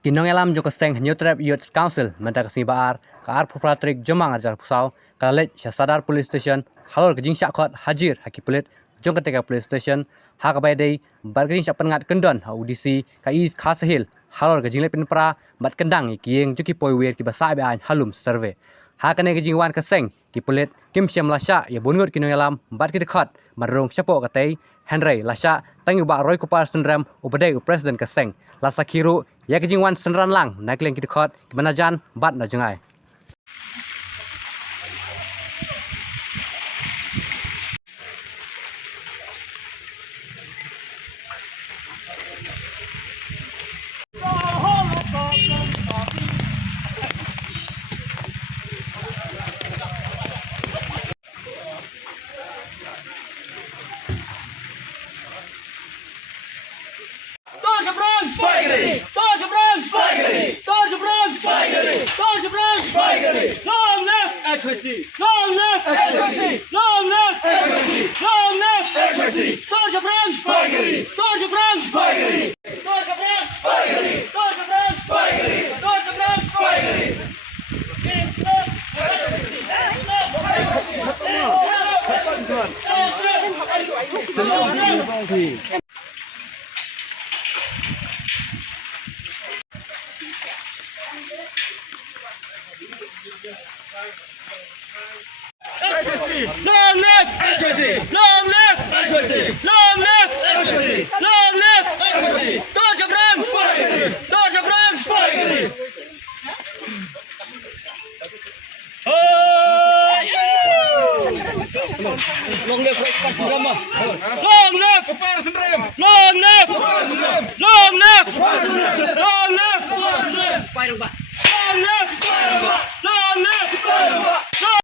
Kinong elam jo keseng Newtrap Youth Council mentak kesini baar kaar pupratrik jemang ajar pusau kalet Syasadar Police Station halor kejing syakot hajir haki pelit jong ketika Police Station hak abai bar kejing syak pengat kendon ha UDC ka is khasahil halor kejing lepin pra bat kendang kieng juki poiwer ki basa be an halum survey ha kane kejing wan keseng ki pelit kim syam lasya ya bungut kinong elam bat ki dekat marung syapo katai Henry lasya tangi ba roy kupar sendram ubadai presiden keseng lasa kiru ya kejing wan senran lang nakleng ki dekat ki manajan bat na jengai Long live HSC! Long live HSC! Long live HSC! Long live HSC! Torja Branch! Spijkerie! Torja Branch! Spijkerie! Torja Branch! Spijkerie! Torja Branch! Spijkerie! Torja Branch! Spijkerie! Long live HSC! Long live HSC! Long live HSC! Long live HSC! Torja Branch! Spijkerie! Torja Branch! Spijkerie! Long live Kupar Sendram! Long live Kupar Sendram! Long live Kupar Sendram! Long live Kupar Sendram! Long live Kupar Sendram! Long live Kupar Sendram!